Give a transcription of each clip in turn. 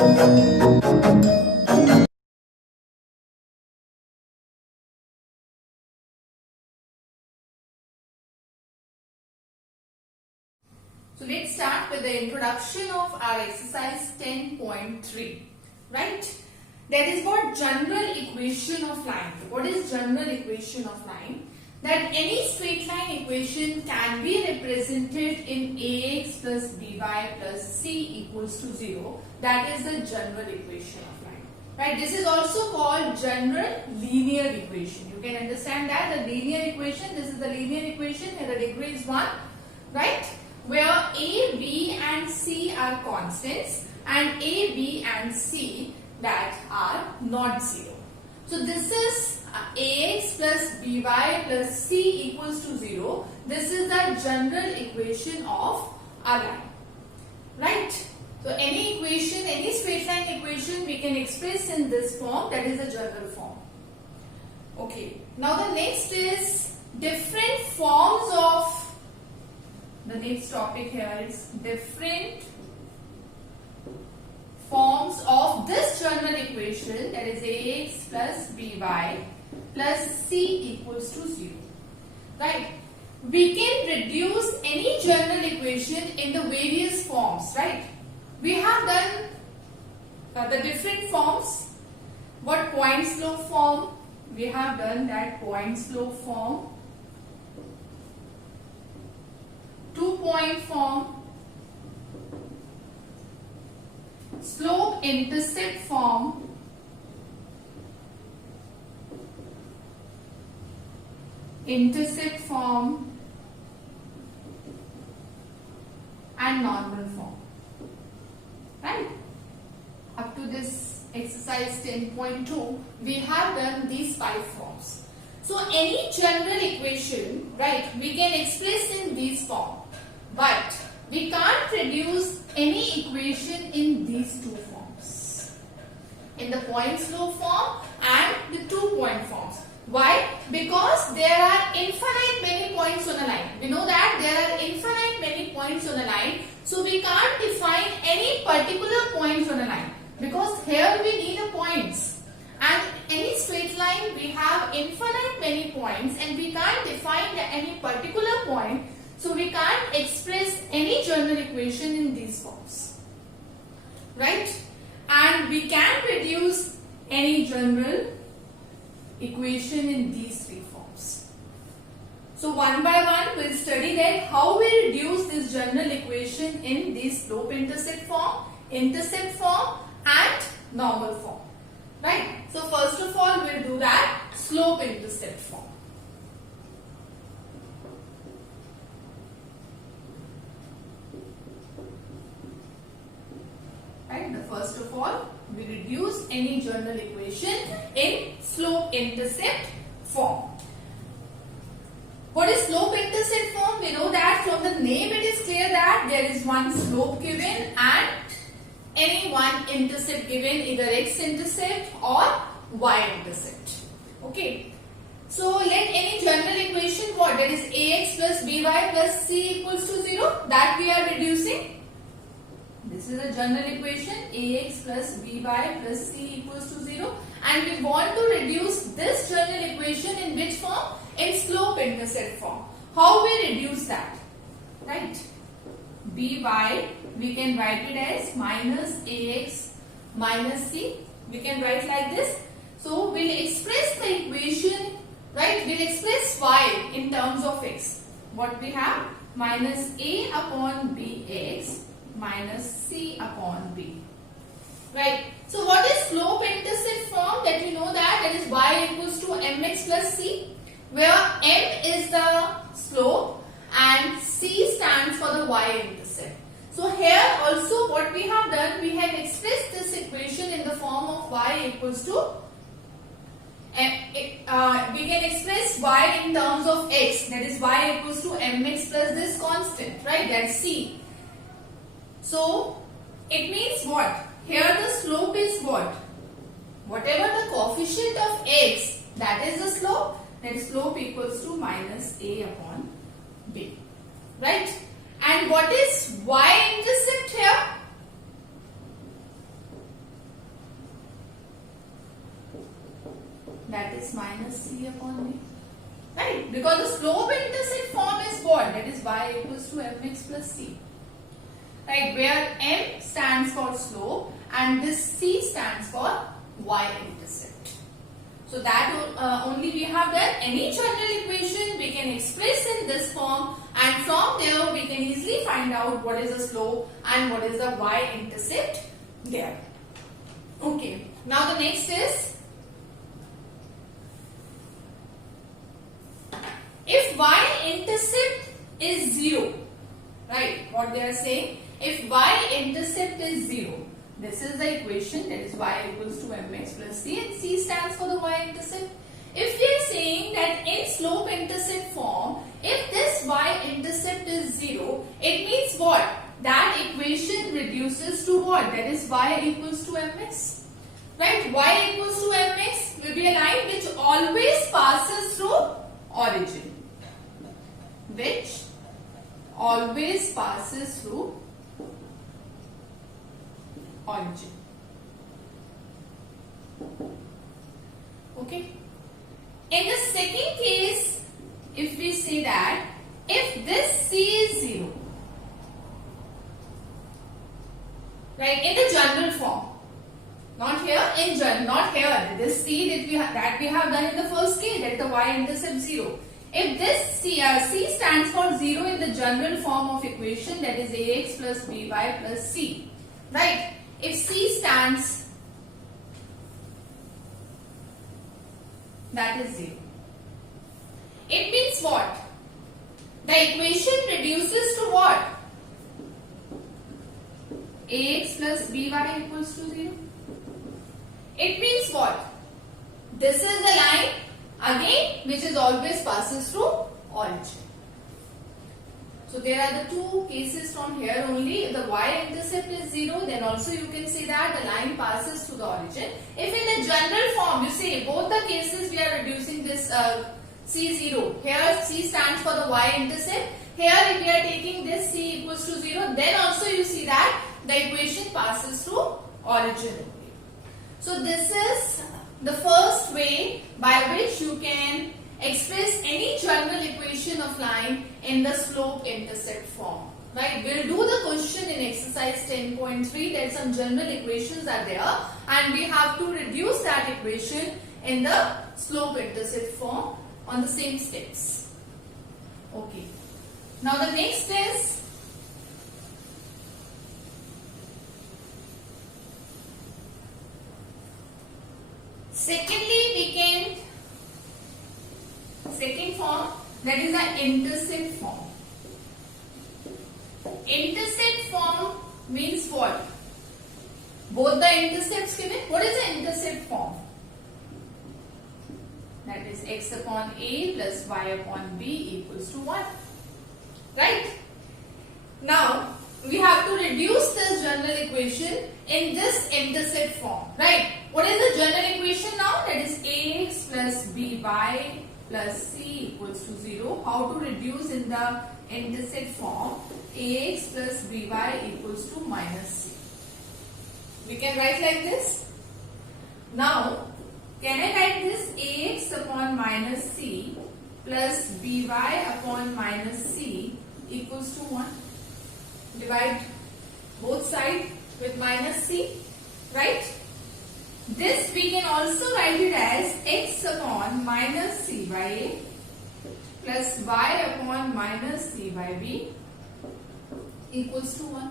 So let's start with the introduction of our exercise 10.3, right? That is what general equation of line. What is general equation of line? That any straight line equation can be represented in ax plus by plus c equals to 0. That is the general equation of line, right? This is also called general linear equation. You can understand that the linear equation, this is the linear equation, here the degree is 1, right? Where a, b and c are constants and a, b and c that are not 0. So this is ax plus by plus c equals to 0. This is the general equation of a line, right? So any equation, any straight line equation we can express in this form, that is the general form. Okay, now the next is different forms of, the next topic here is different forms of this general equation, that is ax plus by plus c equals to 0, right? We can reduce any general equation in the various forms, right? We have done the different forms. What point slope form? We have done that point slope form, 2-point form, slope intercept form, and normal form, right? Up to this exercise 10.2 we have done these 5 forms. So any general equation, right, we can express in these form, but we can't reduce any equation in these 2 forms, in the point slope form and the 2-point forms. Why? Because there are infinite many points on a line. We know that there are infinite many points on a line, so we can't define any particular points on a line, because here we need a points, and any straight line we have infinite many points and we can't define any particular point, so we can't express any general equation in these forms, right? And we can reduce any general equation in these 3 forms. So one by one we'll study that how we reduce this general equation in this slope intercept form, and normal form, right? So first of all we'll do that slope intercept form. Right? The first of all we reduce any general equation in slope intercept form. What is slope intercept form? We know that from the name it is clear that there is one slope given and any one intercept given, either x-intercept or y-intercept. Okay. So let any general equation, what? That is ax plus by plus c equals to 0, that we are reducing. This is a general equation, ax plus by plus c equals to 0, and we want to reduce this general equation in which form? In slope intercept form. How we reduce that? Right? by, we can write it as minus ax minus c. We can write like this. So we'll express the equation, right? We'll express y in terms of x. What we have? Minus a upon bx minus c upon b. Right? So what is slope intercept form? That we know that is y equals to mx plus c, where m is the slope and c stands for the y-intercept. So here also what we have done, we have expressed this equation in the form of y equals to we can express y in terms of x, that is y equals to mx plus this constant, right? That's c. So it means what? Here the slope is what? Whatever the coefficient of x, that is the slope. That slope equals to minus a upon b, right? And what is y-intercept here? that is minus c upon v. Right? Because the slope intercept form is what? That is y equals to mx plus c. Right? Where m stands for slope and this c stands for y-intercept. So that only we have done. Any general equation we can express in this form, and from there we can easily find out what is the slope and what is the y-intercept there. Okay. Now the next is, if y-intercept is 0, right? What they are saying, if y-intercept is 0, this is the equation, that is y equals to mx plus c, and c stands for the y-intercept. If we are saying that in slope-intercept form, if this y-intercept is 0, it means what? That equation reduces to what? That is y equals to mx. Right? Y equals to mx will be a line which always passes through origin. Which always passes through origin. Okay. In the second case, if we say that if this c is 0, right, in the general form, not here, in general, not here, this c that we have done in the first case, that is the y-intercept 0. If this c stands for 0 in the general form of equation, that is ax plus by plus c, right? If c stands, that is 0. It means what? The equation reduces to what? Ax plus by equals to 0. It means what? This is the line again which is always passes through origin. So there are the two cases from here only. The y-intercept is 0, then also you can say that the line passes through the origin. If in the general form you say both the cases we are reducing this c0. Here c stands for the y-intercept. Here if we are taking this c equals to 0, then also you see that the equation passes through origin. So this is the first way by which you can express any general equation of line in the slope-intercept form. Right? We'll do the question in exercise 10.3. That some general equations are there and we have to reduce that equation in the slope-intercept form on the same steps. Okay. Now the next is, second form, that is the intercept form. Intercept form means what? Both the intercepts given. What is the intercept form? That is x upon a plus y upon b equals to 1. Right? Now, we have to reduce this general equation in this intercept form. Right? What is the general equation now? That is ax plus by plus c equals to 0. How to reduce in the intercept form? Ax plus by equals to minus c. We can write like this. Now, can I write this ax upon minus c plus by upon minus c equals to 1? Divide both sides with minus c, right? This we can also write it as x upon minus c by a plus y upon minus c by b equals to 1.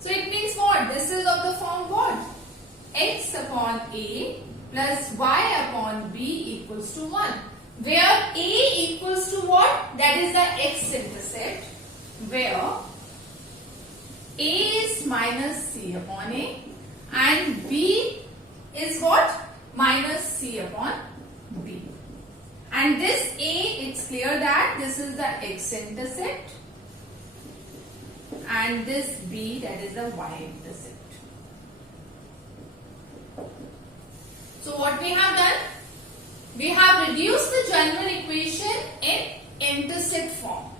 So it means what? This is of the form what? X upon a plus y upon b equals to 1. Where a equals to what? That is the x-intercept. Where a is minus c upon a and b is what? Minus c upon b. And this a, it's clear that this is the x-intercept and this b, that is the y-intercept. So what we have done? We have reduced the general equation in intercept form.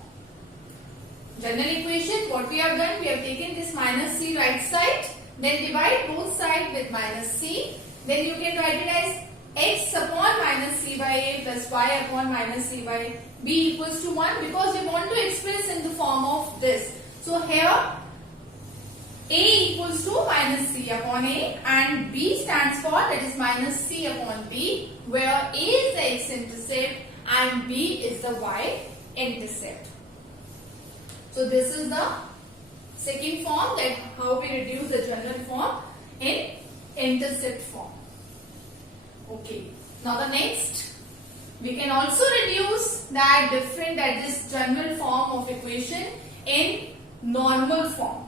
General equation, what we have done? We have taken this minus c right side, then divide both sides with minus c. Then you can write it as x upon minus c by a plus y upon minus c by b equals to 1, because we want to express in the form of this. So here a equals to minus c upon a and b stands for, that is minus c upon b, where a is the x-intercept and b is the y-intercept. So this is the second form, that how we reduce the general form in intercept form. Okay, now the next, we can also reduce this general form of equation in normal form.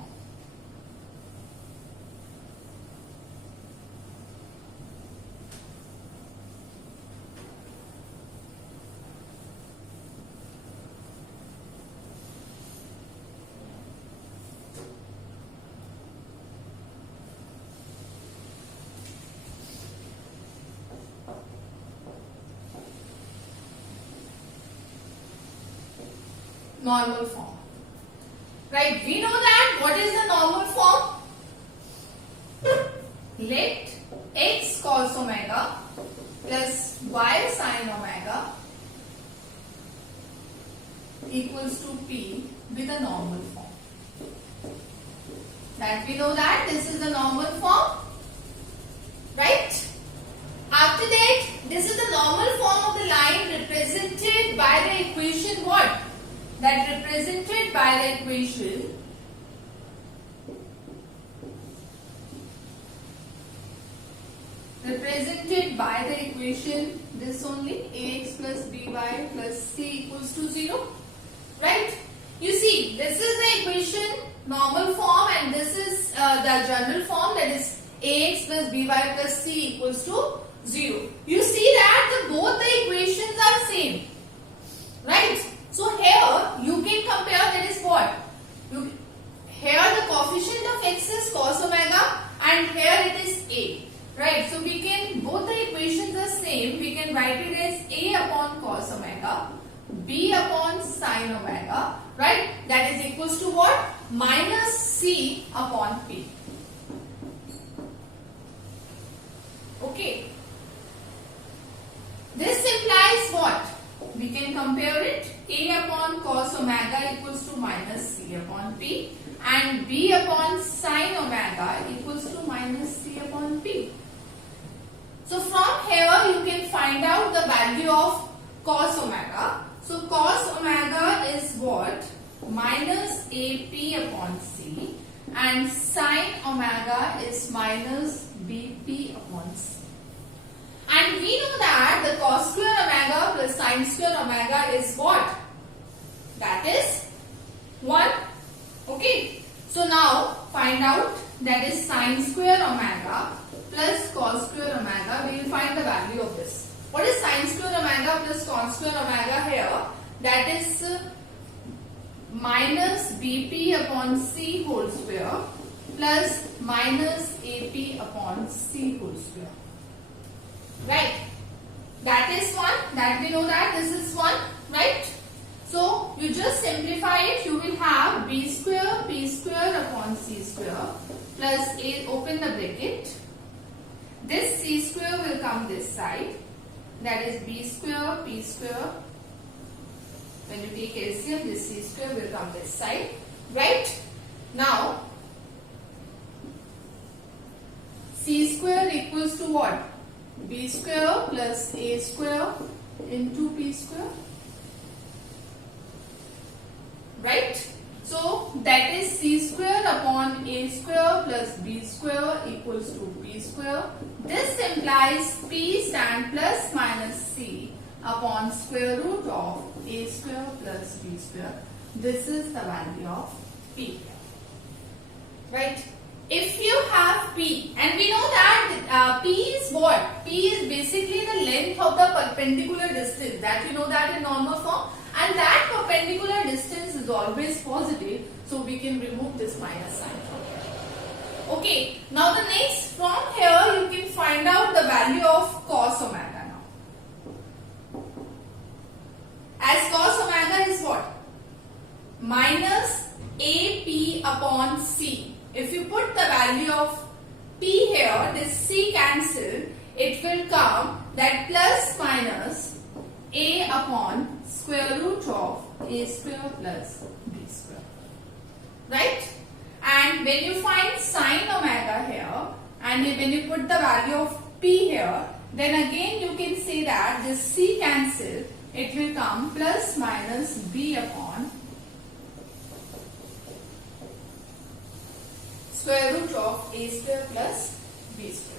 Normal form. Right, we know that what is the normal form? Let x cos omega plus y sin omega equals to p be the normal form. That we know that this is the normal form. Right? After that, this is the normal form of the line represented by the equation what? That represented by the equation this only, ax plus by plus c equals to 0. Right? You see, this is the equation normal form and this is the general form, that is ax plus by plus c equals to 0. You see that both the equations are same. Right? So here you can compare, that is what? Here the coefficient of x is cos omega and here it is a. Right? So we can, both the equations are same. We can write it as a upon cos omega, b upon sin omega. Right? That is equals to what? Minus c upon p. Okay. This implies what? We can compare it, a upon cos omega equals to minus c upon p and b upon sin omega equals to minus c upon p. So from here you can find out the value of cos omega. So cos omega is what? Minus ap upon c and sin omega is minus bp upon c. And we know that the cos square omega plus sin square omega is what? That is 1. Okay. So now find out, that is sin square omega plus cos square omega. We will find the value of this. What is sin square omega plus cos square omega here? That is minus bp upon c whole square plus minus ap upon c whole square. Right? That is 1. That we know that this is 1. Right? So you just simplify it. You will have b square p square upon c square plus a, open the bracket. This c square will come this side. That is b square p square. When you take LCM, this c square will come this side. Right? Now c square equals to what? B square plus a square into p square. Right? So that is c square upon a square plus b square equals to p square. This implies p stand plus minus c upon square root of a square plus b square. This is the value of p. Right? If you have P, and we know that P is what? P is basically the length of the perpendicular distance. That you know that in normal form. And that perpendicular distance is always positive. So we can remove this minus sign from here. Okay. Now the next, from here you can find out the value of cos omega now. As cos omega is what? Minus AP upon C. If you put the value of P here, this C cancelled. it will come that plus minus a upon square root of a square plus b square. Right? And when you find sine omega here, and when you put the value of p here, then again you can say that this c cancel, it will come plus minus b upon square root of a square plus b square.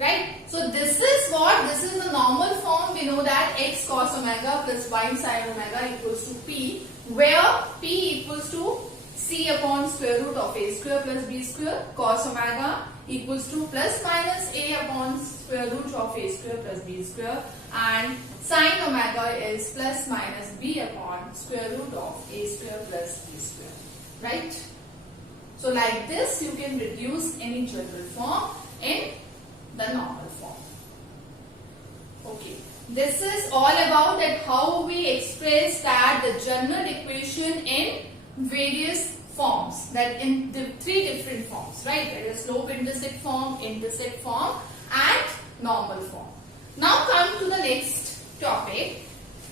Right? So this is what, this is the normal form. We know that x cos omega plus y sin omega equals to p, where p equals to c upon square root of a square plus b square, cos omega equals to plus minus a upon square root of a square plus b square, and sin omega is plus minus b upon square root of a square plus b square. Right? So like this you can reduce any general form in the normal form. Okay. This is all about that how we express that the general equation in various forms, that in the three different forms, right? There is slope-intercept form, intercept form and normal form. Now come to the next topic.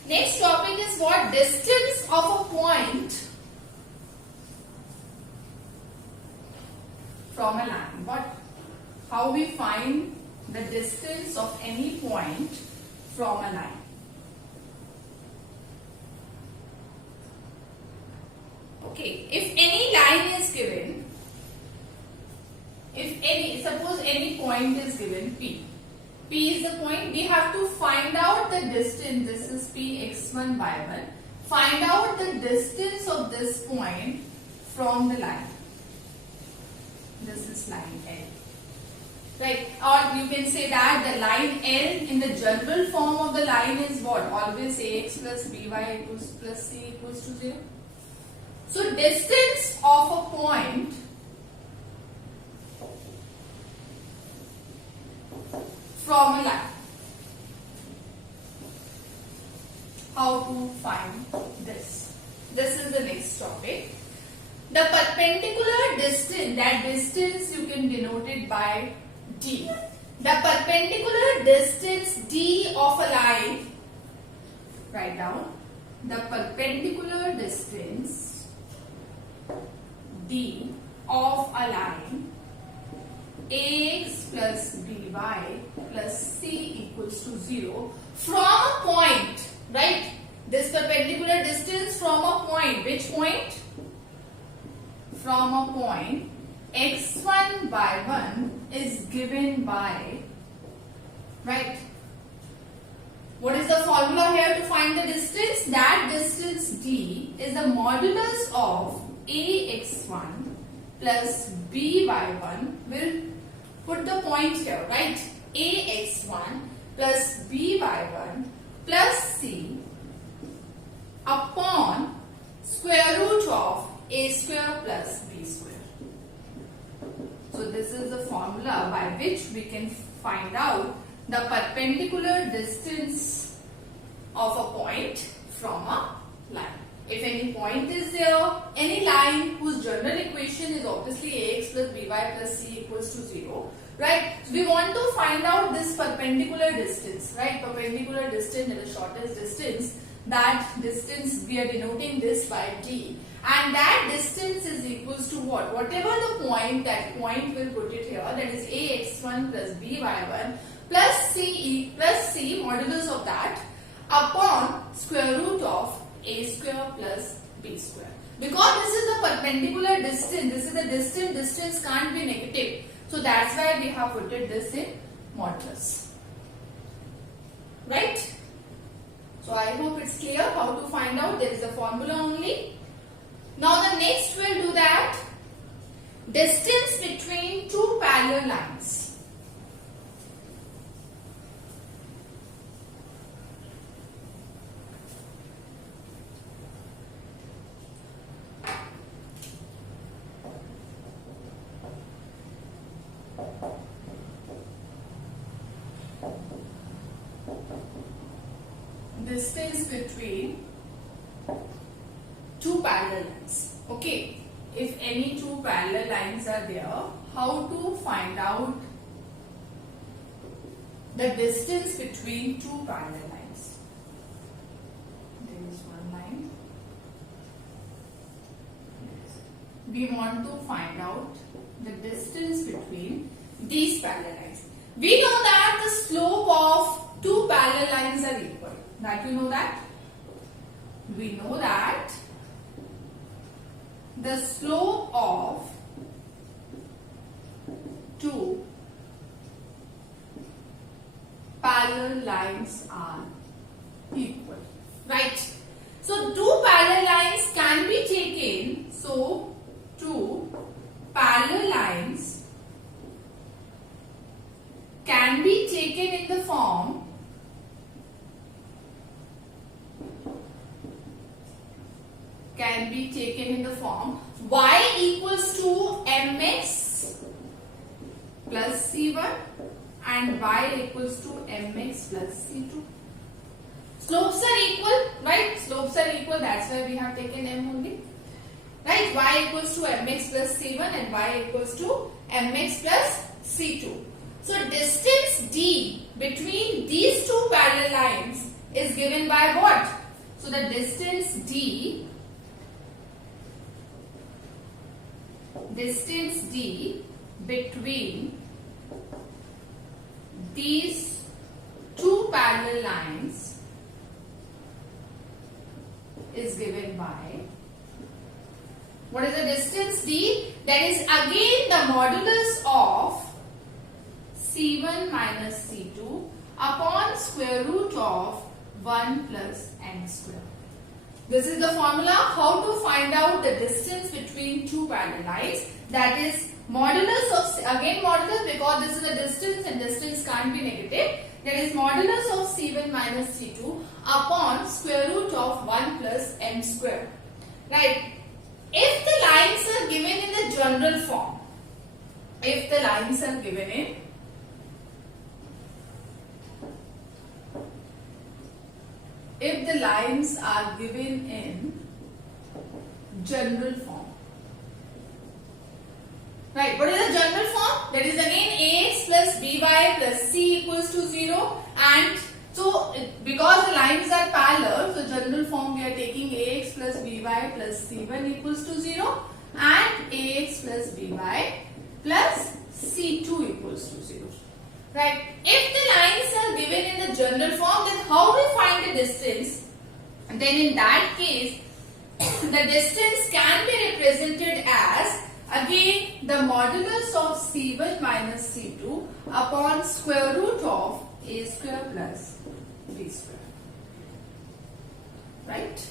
Next topic is what? Distance of a point from a line. What? How we find the distance of any point from a line. Okay, if any line is given, suppose any point is given P. P is the point, we have to find out the distance, this is P x1 y1. Find out the distance of this point from the line. This is line L. Right, or you can say that the line L in the general form of the line is what? Always ax plus by equals plus c equals to 0. So distance of a point from a line. How to find this? This is the next topic. The perpendicular distance, that distance you can denote it by d. The perpendicular distance d of a line, write down, the perpendicular distance d of a line ax plus by plus c equals to 0 from a point, right? This perpendicular distance from a point, which point? From a point x1 y1 is given by, right? What is the formula here to find the distance? That distance d is the modulus of ax1 plus by1. We'll put the point here, right? ax1 plus by1 plus c upon square root of a square plus b square. So this is the formula by which we can find out the perpendicular distance of a point from a line. If any point is there, any line whose general equation is obviously ax plus by plus c equals to 0, right? So we want to find out this perpendicular distance, right? Perpendicular distance is the shortest distance. That distance we are denoting this by d, and that distance is equals to what? Whatever the point, that point will put it here, that is ax1 plus by1 plus c modulus of that upon square root of a square plus b square. Because this is the perpendicular distance, this is the distance can't be negative. So that's why we have put this in modulus. Right? So I hope it's clear how to find out. There is a formula only. Now the next we'll do that. Distance between two parallel lines. Distance between two parallel lines. Okay, if any two parallel lines are there, how to find out the distance between two parallel lines. There is one line. We want to find out the distance between these parallel lines. We know that the slope of two parallel lines are equal. That you know that? We know that the slope of two parallel lines are equal. Right? So two parallel lines can be taken. So two parallel lines can be taken in the form y equals to mx plus c1 and y equals to mx plus c2. Slopes are equal, right? Slopes are equal, that's why we have taken m only. Right? Y equals to mx plus c1 and y equals to mx plus c2. So distance d between these two parallel lines is given by what? So the distance d between these two parallel lines is given by, what is the distance d? That is again the modulus of c1 minus c2 upon square root of 1 plus n square. This is the formula how to find out the distance between two parallel lines. That is modulus of, again modulus because this is a distance and distance can't be negative. That is modulus of c1 minus c2 upon square root of 1 plus n square. Right? If the lines are given in the general form, if the lines are given in general form. Right, what is the general form? That is again ax plus by plus c equals to 0, and so because the lines are parallel, so general form we are taking ax plus by plus c1 equals to 0 and ax plus by plus c2 equals to 0. Right, if the lines are given in the general form, then how we find the distance? Then in that case, the distance can be represented as again the modulus of c1 minus c2 upon square root of a square plus b square. Right?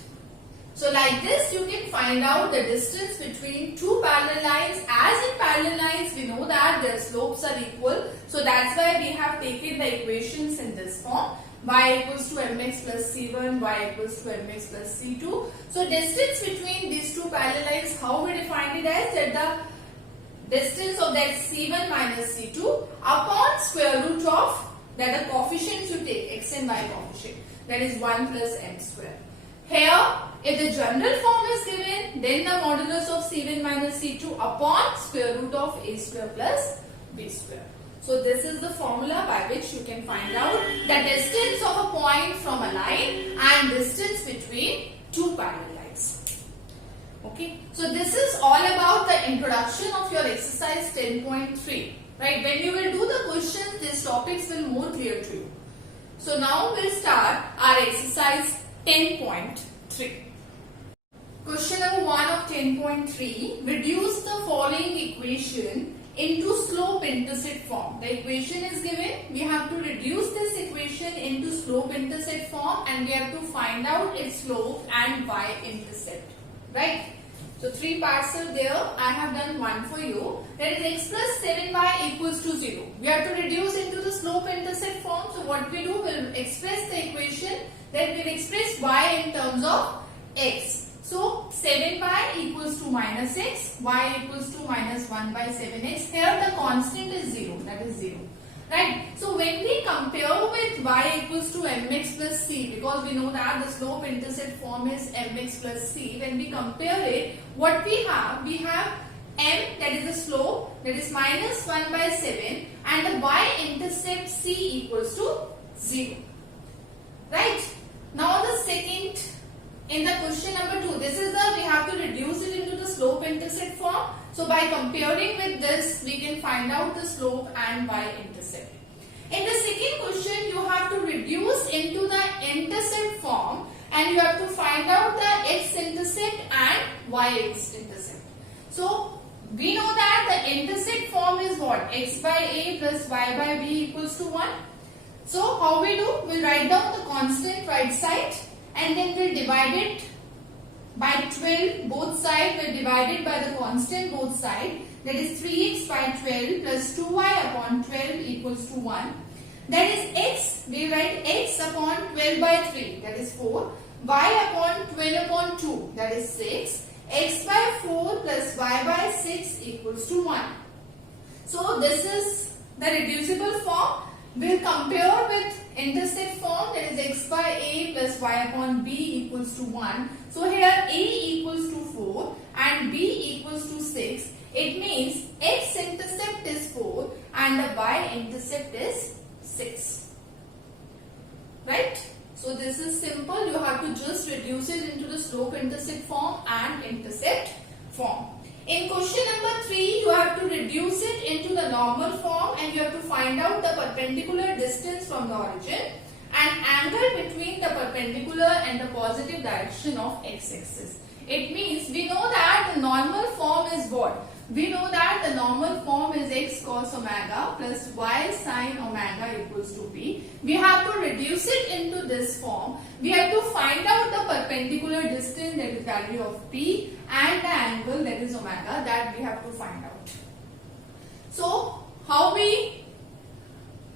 So like this you can find out the distance between two parallel lines. As in parallel lines we know that their slopes are equal. So that's why we have taken the equations in this form. Y equals to mx plus c1, y equals to mx plus c2. So distance between these two parallel lines, how we defined it as that the distance of that c1 minus c2 upon square root of that the coefficients you take, x and y coefficient, that is 1 plus m square. Here, if the general form is given, then the modulus of c1 minus c2 upon square root of a square plus b square. So this is the formula by which you can find out the distance of a point from a line and distance between two parallel lines. Okay, so this is all about the introduction of your exercise 10.3. Right, when you will do the questions, these topics will more clear to you. So now we'll start our exercise 10.3. Question number 1 of 10.3. Reduce the following equation into slope-intercept form. The equation is given. We have to reduce this equation into slope-intercept form and we have to find out its slope and y-intercept. Right? So 3 parts are there. I have done one for you. That is x plus 7y equals to 0. We have to reduce into the slope-intercept form. So what we do, we'll express the equation. Then we'll express y in terms of x. So 7y equals to minus x, y equals to minus 1 by 7x. Here the constant is 0, that is 0. Right? So when we compare with y equals to mx plus c, because we know that the slope-intercept form is mx plus c, when we compare it, what we have m, that is the slope, that is minus 1 by 7, and the y-intercept c equals to 0. Right? Now the second, in the question number 2, this is the, we have to reduce it into the slope-intercept form. So by comparing with this, we can find out the slope and y-intercept. In the second question, you have to reduce into the intercept form and you have to find out the x-intercept and y-intercept. So we know that the intercept form is what? X by a plus y by b equals to 1. So how we do? We'll write down the constant right side and then we'll divide it by 12. Both sides were divided by the constant both sides. That is 3x by 12 plus 2y upon 12 equals to 1. That is x. We write x upon 12 by 3. That is 4. Y upon 12 upon 2. That is 6. X by 4 plus y by 6 equals to 1. So this is the reducible form. We'll compare with intercept form, that is x by a plus y upon b equals to 1. So here a equals to 4 and b equals to 6. It means x intercept is 4 and the y intercept is 6. Right? So this is simple. You have to just reduce it into the slope intercept form and intercept form. In question number 3, you have to reduce it into the normal form and you have to find out the perpendicular distance from the origin and angle between the perpendicular and the positive direction of x-axis. It means we know that the normal form is what? We know that the normal form is x cos omega plus y sin omega equals to p. We have to reduce it into this form. We have to find out the perpendicular distance, that is value of p, and the angle, that is omega, that we have to find out. So how we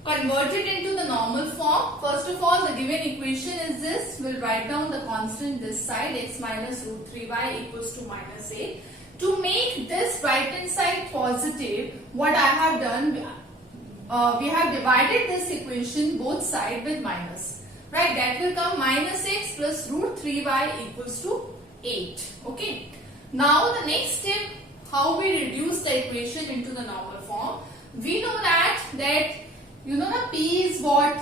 convert it into the normal form? First of all, the given equation is this. We'll write down the constant this side, x minus root 3y equals to minus 8. To make this right hand side positive, what I have done, we have divided this equation both sides with minus. Right, that will come minus x plus root 3y equals to 8. Okay. Now the next step, how we reduce the equation into the normal form. We know that you know the p is what?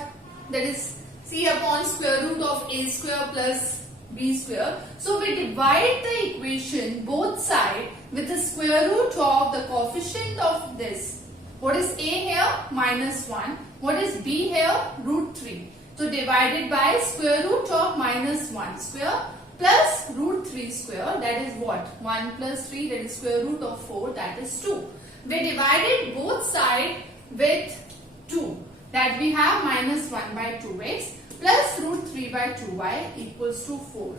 That is c upon square root of a square plus b square. So we divide the equation both sides with the square root of the coefficient of this. What is a here? Minus 1. What is b here? Root 3. So divided by square root of minus 1 square plus root 3 square, that is what? 1 plus 3, that is square root of 4, that is 2. We divided both sides with 2. That we have minus 1 by 2x plus root 3 by 2y equals to 4.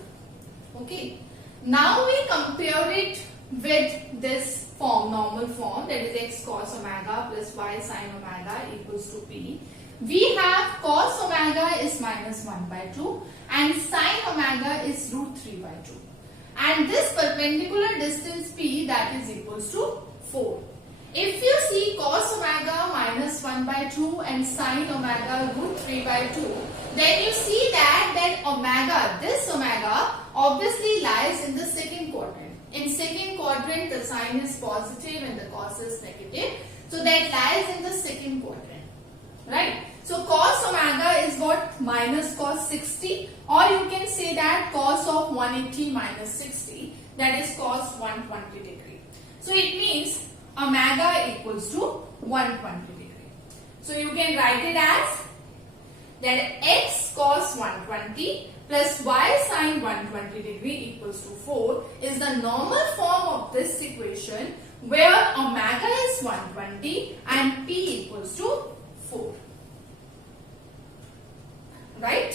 Okay. Now we compare it with this form, normal form, that is x cos omega plus y sin omega equals to p. We have cos omega is minus 1 by 2 and sin omega is root 3 by 2. And this perpendicular distance p, that is equals to 4. If you see cos omega minus 1 by 2 and sin omega root 3 by 2, then you see that omega, this omega obviously lies in the second quadrant. In second quadrant, the sign is positive and the cos is negative. So that lies in the second quadrant. Right? So cos omega is what? Minus cos 60, or you can say that cos of 180 minus 60, that is cos 120 degree. So it means omega equals to 120 degree. So you can write it as that x cos 120 plus y sin 120 degree equals to 4 is the normal form of this equation where omega is 120 and p equals to 4. Right?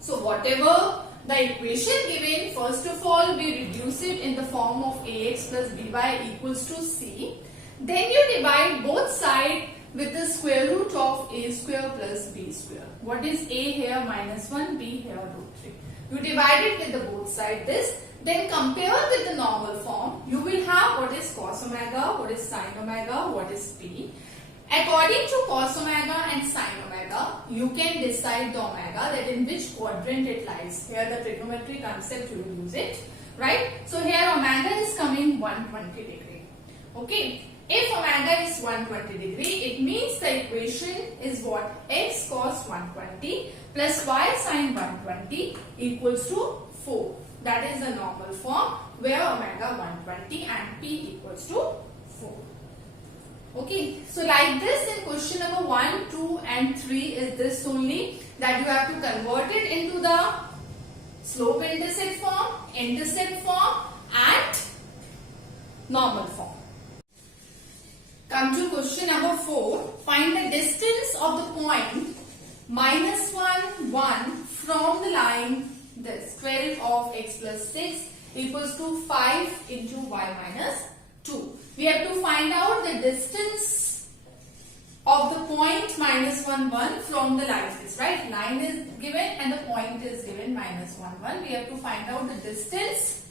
So whatever the equation given, first of all we reduce it in the form of ax plus by equals to c. Then you divide both sides with the square root of a square plus b square. What is a here? Minus 1, b here root 3. You divide it with the both sides this. Then compare with the normal form. You will have what is cos omega, what is sin omega, what is p. According to cos omega and sin omega, you can decide the omega, that in which quadrant it lies. Here the trigonometry concept you will use it. Right? So here omega is coming 120 degree. Okay. If omega is 120 degree, it means the equation is what? X cos 120 plus y sin 120 equals to 4. That is the normal form where omega 120 and p equals to 4. Okay, so like this in question number 1, 2 and 3 is this only, that you have to convert it into the slope-intercept form, intercept form and normal form. Come to question number 4. Find the distance of the point minus 1, 1 from the line this 12 of x plus 6 equals to 5 into y minus 2. We have to find out the distance of the point minus 1, 1 from the line this, right? Line is given and the point is given minus 1, 1. We have to find out the distance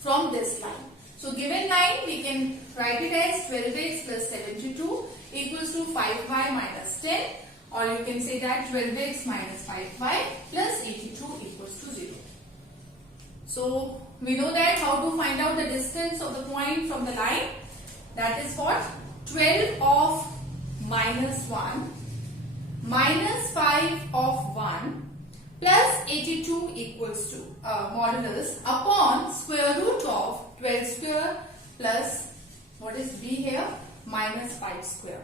from this line. So given line, we can write it as 12x plus 72 equals to 5y minus 10, or you can say that 12x minus 5y plus 82 equals to 0. So we know that how to find out the distance of the point from the line. That is what? 12 of minus 1 minus 5 of 1 plus 82 equals to modulus upon square root of 12 square plus what is b here? Minus 5 square.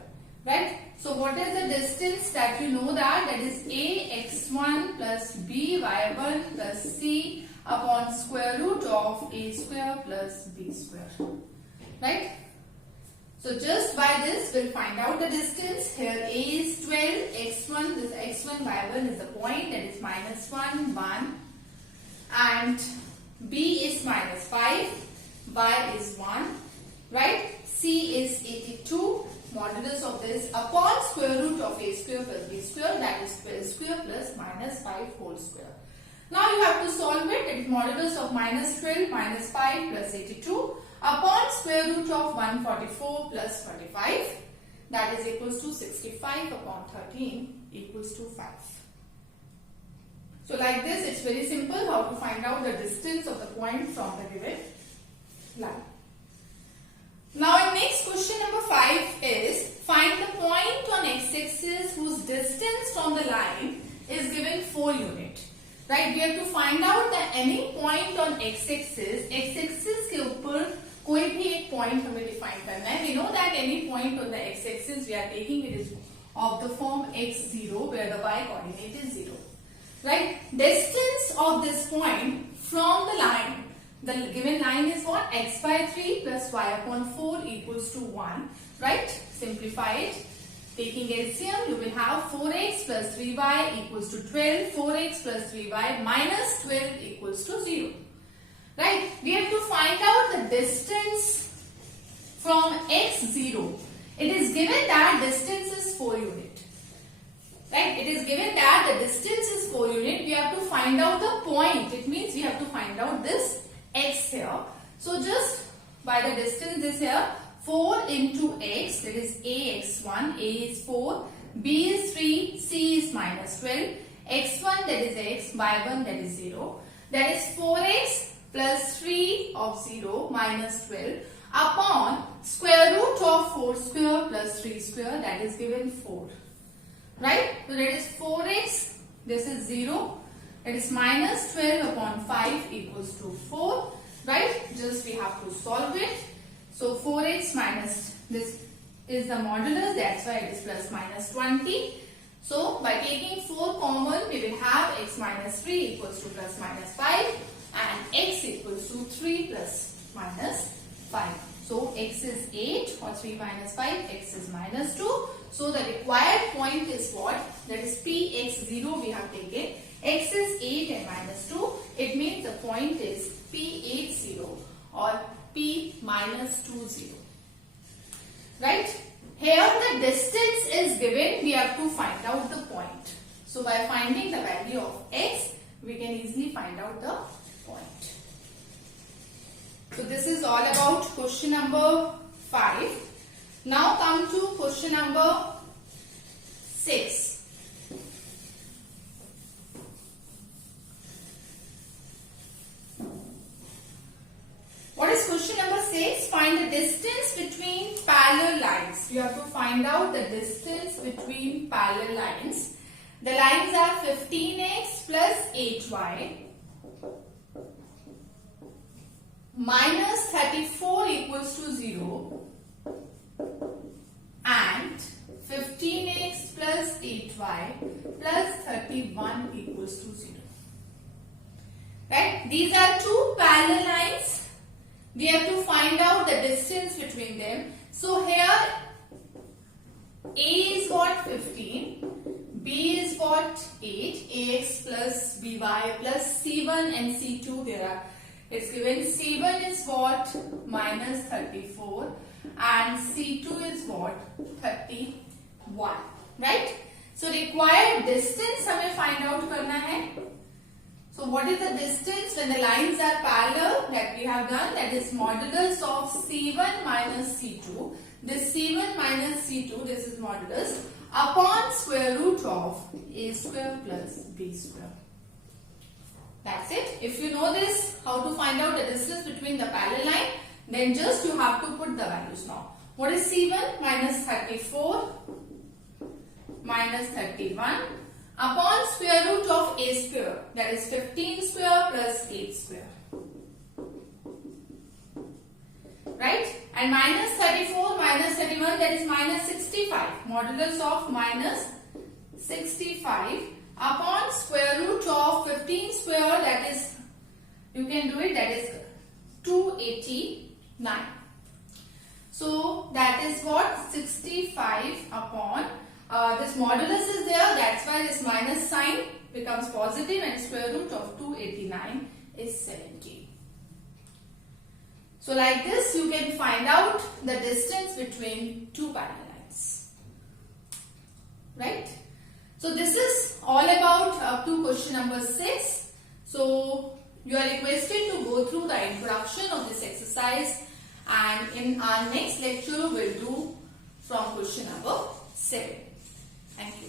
Right? So what is the distance that you know that is a x1 plus b y1 plus c upon square root of a square plus b square. Right? So just by this we'll find out the distance. Here a is 12, x1, this x1, y1 is the point, that is minus 1, 1, and b is minus 5, y is 1, right? C is 82, modulus of this upon square root of a square plus b square, that is 12 square plus minus 5 whole square. Now you have to solve it. It is modulus of minus 12 minus 5 plus 82 upon square root of 144 plus 25, that is equals to 65 upon 13 equals to 5. So like this, it's very simple how to find out the distance of the point from the given line. Now in next question number 5 is find the point on x-axis whose distance from the line is given 4 unit. Right? We have to find out that any point on x-axis के ऊपर कोई भी एक point हमें define करना है. We know that any point on the x-axis we are taking it is of the form x0 where the y coordinate is 0. Right? Distance of this point from the line. The given line is what? X by 3 plus y upon 4 equals to 1. Right? Simplify it. Taking LCM, you will have 4x plus 3y equals to 12. 4x plus 3y minus 12 equals to 0. Right? We have to find out the distance from x0. It is given that distance is 4 unit. Right? It is given that the distance is 4 unit. We have to find out the point. It means we have to find out this x here. So just by the distance this here, 4 into x, that is ax1, a is 4, b is 3, c is minus 12, x1 that is x, y1 that is 0. That is 4x plus 3 of 0 minus 12 upon square root of 4 square plus 3 square, that is given 4. Right? So that is 4x, this is 0, that is minus 12 upon 5 equals to 4. Right? Just we have to solve it. So 4x minus this is the modulus, that's why it is plus minus 20. So by taking 4 common, we will have x minus 3 equals to plus minus 5 and x equals to 3 plus minus 5. So x is 8 or 3 minus 5, x is minus 2. So the required point is what? That is px0 we have taken. X is 8 and minus 2. It means the point is p80 or p minus 20. Right? Here the distance is given. We have to find out the point. So by finding the value of x, we can easily find out the point. So this is all about question number 5. Now come to question number 6. What is question number 6? Find the distance between you have to find out the distance between parallel lines. The lines are 15x plus 8y minus 34 equals to 0 and 15x plus 8y plus 31 equals to 0. Right? These are two parallel lines. We have to find out the distance between them. So here A is what? 15. B is what? 8. Ax plus by plus c1 and c2 there are. It's given c1 is what? Minus 34 and c2 is what? 31. Right? So required distance हमें find out करना है. So what is the distance when the lines are parallel that we have done? That is modulus of c1 minus c2. This c1 minus c2, this is modulus upon square root of a square plus b square. That's it. If you know this, how to find out the distance between the parallel line, then just you have to put the values now. What is c1? Minus 34 minus 31 upon square root of a square, that is 15 square plus 8 square. Right? And minus 34 minus 31, that is minus 65. Modulus of minus 65 upon square root of 15 square, that is, you can do it, that is 289. So that is what? 65 upon this modulus is there, that's why this minus sign becomes positive, and square root of 289 is 70. So like this you can find out the distance between two parallel lines. Right? So this is all about up to question number 6. So you are requested to go through the introduction of this exercise, and in our next lecture we will do from question number 7. Thank you.